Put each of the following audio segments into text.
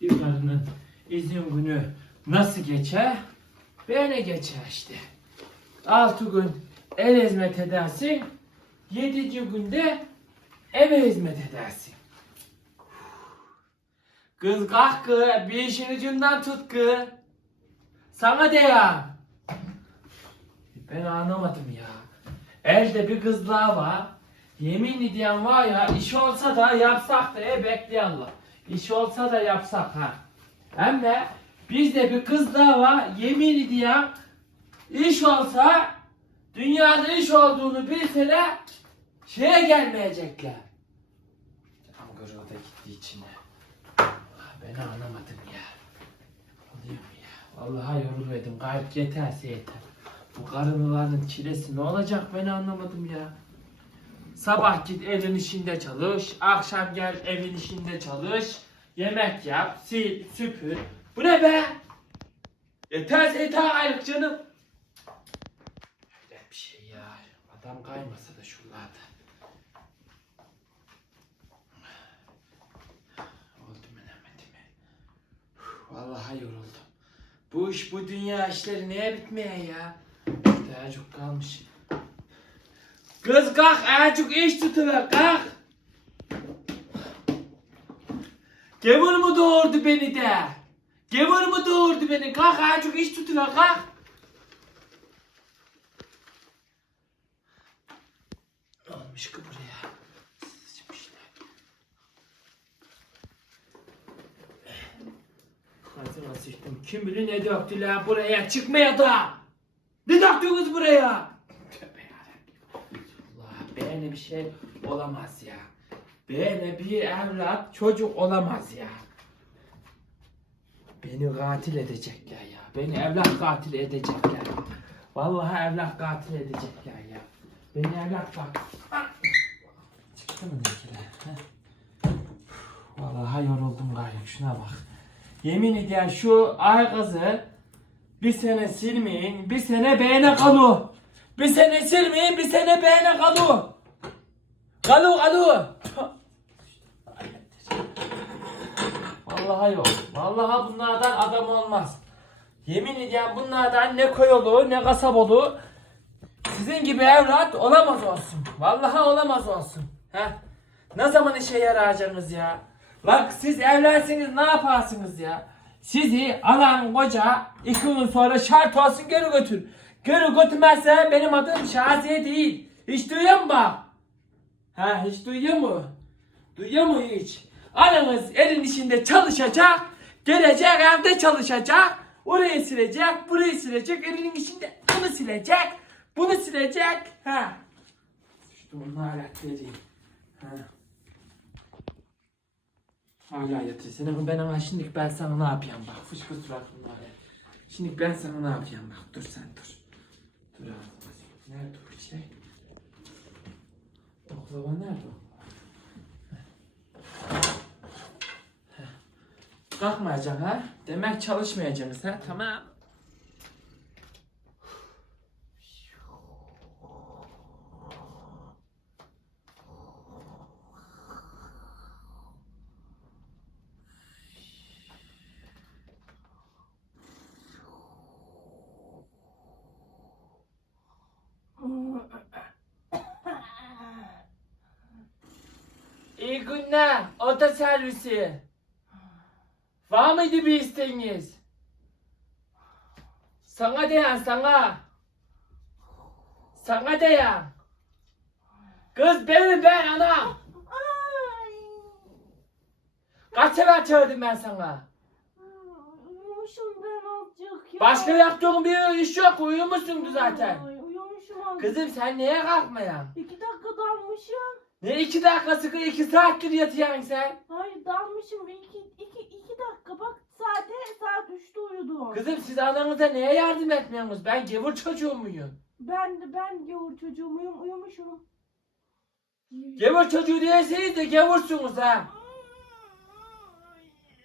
Bir karının izin günü nasıl geçer? Böyle geçer işte. Altı gün el hizmet edersin. Yedinci günde eve hizmet edersin. Kız kalk kız, bir işin ucundan tut kız. Sana de ya. Ben anlamadım ya. Elde bir kızlığa var. Yemin ediyorum var ya iş olsa da yapsak da e bekle Allah. İş olsa da yapsak ha. Hem de bizde bir kız daha var. Yemin ediyorum iş olsa dünyada iş olduğunu bilseler şeye gelmeyecekler. Ankara da gitti içine. Ah, Ben anlamadım ya. Oluyor mu ya? Vallahi yorulmadım. Gayet yeterse yeter. Bu karınların çilesi ne olacak ben anlamadım ya. Sabah git evin işinde çalış, akşam gel evin işinde çalış, yemek yap, sil, süpür. Bu ne be? Yeterse yeter aylık canım. Öyle bir şey ya. Adam kaymasa da şuralarda. Oldu mu Mehmet'im? Vallahi yoruldum. Bu iş bu dünya işleri neye bitmeye ya? Daha çok kalmış. Kız kalk azıcık iş tutuver kalk. Gavur mu doğurdu beni de? Gavur mu doğurdu beni? Kalk azıcık iş tutuver kalk. Olmuş ki buraya. Ağzıma sıçtım. Kim bilir ne döktüler buraya çıkmaya da. Ne döktünüz buraya? Böyle bir şey olamaz ya. Böyle bir evlat çocuk olamaz ya. Beni katil edecekler ya. Beni evlat katil edecekler. Vallahi evlat katil edecekler ya. Beni evlat katil... Ah! Çıktı mı nekiler? Vallahi yoruldum gayrı. Şuna bak. Yemin ediyorum şu ay kızı bir sene silmeyin, bir sene beğene kalı. Bir sene silmeyin, bir sene beğene kalı. Kalı kalı. Vallahi yok. Vallahi bunlardan adam olmaz. Yemin ediyorum bunlardan ne koy olur ne kasap olur. Sizin gibi evlat olamaz olsun. Vallahi olamaz olsun. Heh. Ne zaman işe yarayacaksınız ya? Bak siz evlensiniz ne yaparsınız ya? Sizi alan koca iki gün sonra şart olsun geri götür. Geri götürmezse benim adım Şaziye değil. Hiç duyuyor musun bak? Ha hiç duyuyor mu? Duyuyor mu hiç? Ananız elin işinde çalışacak. Gelecek evde çalışacak. Orayı silecek, burayı silecek, elinin içinde bunu silecek, bunu silecek. Ha. İşte onun alet vereyim. Ha. Hala yatıyor. Senin ben ama şimdi ben sana ne yapayım bak. Suratın var ya. Şimdi ben sana ne yapayım bak. Dur sen dur. Dur ağzına. Nerede o şey? Oklava nerede. Kalkmayacaksın ha? Demek çalışmayacaksınız ha? Tamam. İyi günler. Oda servisi. Var mıydı bir isteğiniz? Sana diyen sana. Sana diyen. Kız benim ben ana. Kaç sefer çağırdım ben sana? Uyumuşum ben azıcık ya. Başka yaptığın bir iş yok. Uyumuşsundu zaten. Uyumuşum azıcık. Kızım sen niye kalkmayan? İki dakika dalmışım. Ne iki dakikası kız iki saattir yatıyorsun sen? Hayır dalmışım. İki, iki, iki dakika bak saate saat üçte uyudum. Kızım siz ananıza neye yardım etmiyorsunuz? Ben gavur çocuğu muyum? Ben de ben gavur çocuğumuyum uyumuşum. Gavur çocuğu değilseniz de gavursunuz ha.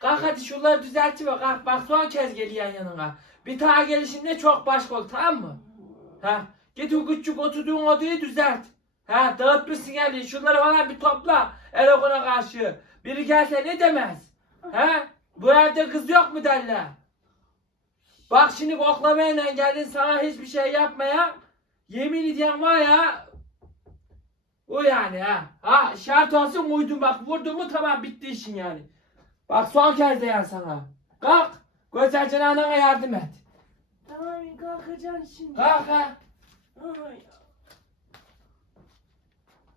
Kalk hadi şunları düzeltiver kalk bak son kez geliyor yanına. Bir daha gelişinde çok başka ol tamam mı? Ha git o küçük oturduğun odayı düzelt. Ha dağıtmışsın yani şunları falan bir topla Elogon'a karşı. Biri gelse ne demez? Ha Bu evde kız yok mu derler? Bak şimdi koklamayla geldin sana hiçbir şey yapmaya. Yemin ediyorum var ya. O yani ha. Ha şart olsun uydun bak vurdun mu tamam bitti işin yani. Bak son kez dayan sana. Kalk. Güzelce anana yardım et. Tamam kalkacaksın şimdi. Kalk ha. Ay.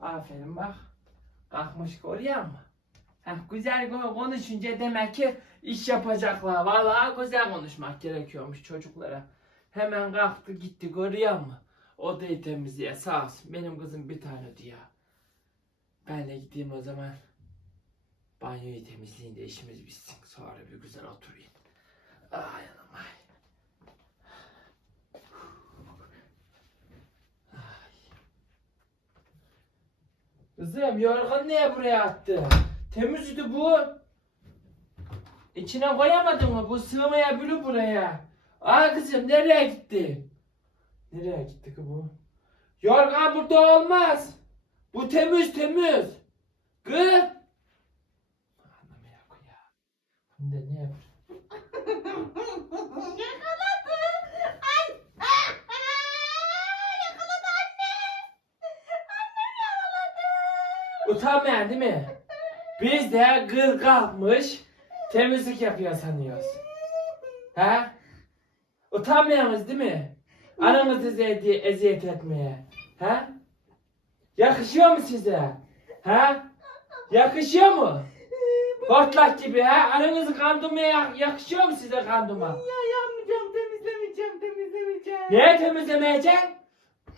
Aferin bak. Kalkmış görüyor musun? Heh, güzel ko- konuşunca demek ki iş yapacaklar. Vallahi güzel konuşmak gerekiyormuş çocuklara. Hemen kalktı gitti görüyor musun? Odayı temizliğe sağ olsun. Benim kızım bir tane diyor. Ben de gideyim o zaman. Banyoyu temizleyin de işimiz bitsin. Sonra bir güzel oturayım. Ay anam ay. Kızım yorgan niye buraya attı? Temizdi bu. İçine koyamadın mı? Bu sığmayabilir buraya. Aa kızım nereye gitti? Nereye gitti ki bu? Yorgan burada olmaz. Bu temiz temiz. Kız. Anlamaya koy ya. Bunda ne yapıyor? Yakaladı. Ay. Aa, aa, yakaladı anne. Annem yakaladı. Utanmayan değil mi? Biz de gır kalkmış temizlik yapıyor sanıyoruz. He? Utanmıyorsunuz değil mi? Ananızı eziyet, eziyet etmeye. He? Yakışıyor mu size? He? Yakışıyor mu? Hortlak gibi ha? Ananızı kandırmaya yak- yakışıyor mu size kandırma? Ya yapmayacağım temizlemeyeceğim temizlemeyeceğim. Niye temizlemeyeceksin?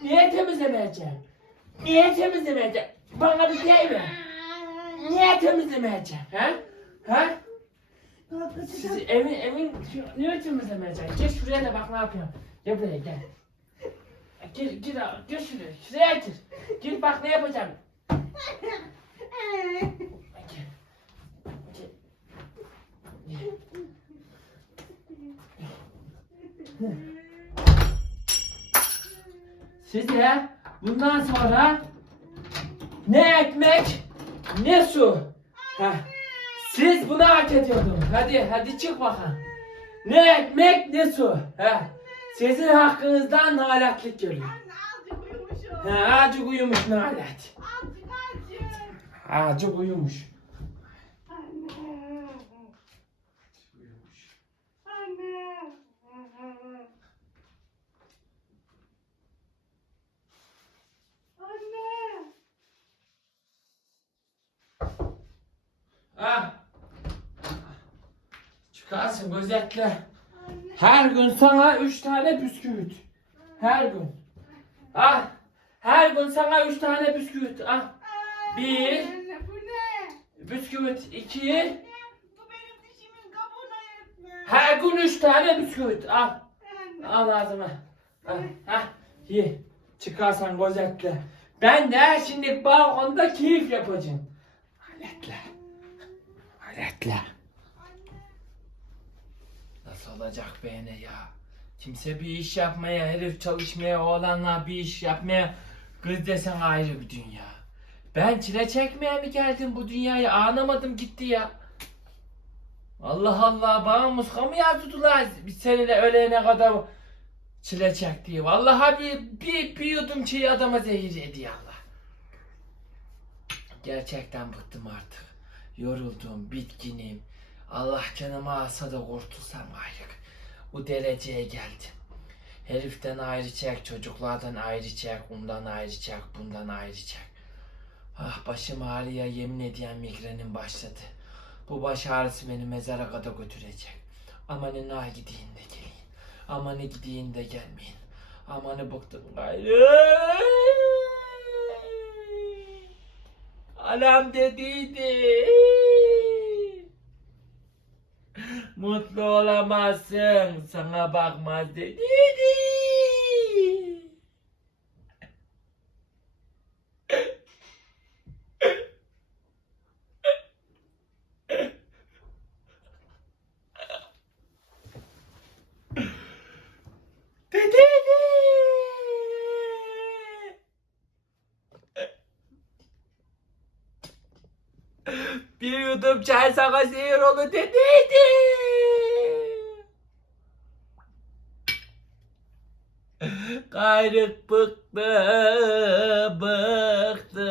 Niye temizlemeyeceksin? Niye temizlemeyeceksin? Bana bir şey ver. Niye temizlemeyeceksin? He? He? Siz evin evin niye temizlemeyeceksin? Gel şuraya da bak ne yapıyorum. Gel buraya gel. Gir gir gir şuraya. Şuraya gir. Gir bak ne yapacağım. Gel. Gel. Gel. Size bundan sonra ne ekmek ne su. Heh. Siz bunu hak ediyordunuz. Hadi hadi çık bakalım. Ne ekmek ne su. Heh. Sizin hakkınızdan naletlik geliyor. He, azıcık uyumuş azıcık. Azıcık uyumuş. Anne. Uyumuş. Anne. Anne. Ha. Çıkarsın gözetle. Anne. Her gün sana üç tane bisküvit. Her gün. Ah. Her gün sana üç tane bisküvit. Ah. Bir. Bisküvit iki. Her gün üç tane bisküvit. Al. Anne. Al ağzıma. Al. Hah. Ye. Çıkarsan gözetle. Ben de şimdi balkonda keyif yapacağım. Aletle. Aletle. Nasıl olacak beyne ya? Kimse bir iş yapmaya, herif çalışmaya, oğlanlar bir iş yapmaya, kız desen ayrı bir dünya. Ben çile çekmeye mi geldim bu dünyaya? Anlamadım gitti ya. Allah Allah bana muska mı yazdılar? Biz seninle ölene kadar çile çekti. Vallahi bir, bir, bir yudum çiğ adama zehir ediyor Allah. Gerçekten bıktım artık. Yoruldum, bitkinim. Allah canımı alsa da kurtulsam ayrık. Bu dereceye geldim. Heriften ayrıcak, çocuklardan ayrıcak, ondan ayrıcak, bundan ayrıcak. Ah başım ağrıya yemin ediyen migrenim başladı. Bu baş ağrısı beni mezara kadar götürecek. Amanı nah gideyim de geleyim. Amanı gideyim de gelmeyin. Amanı bıktım gayrı. Anam dediydi. Mutlu olamazsın. Sana bakmaz. Dediydi. Bir yudum çay sana zehir olur dediydi. Gayrık bıktı, bıktım.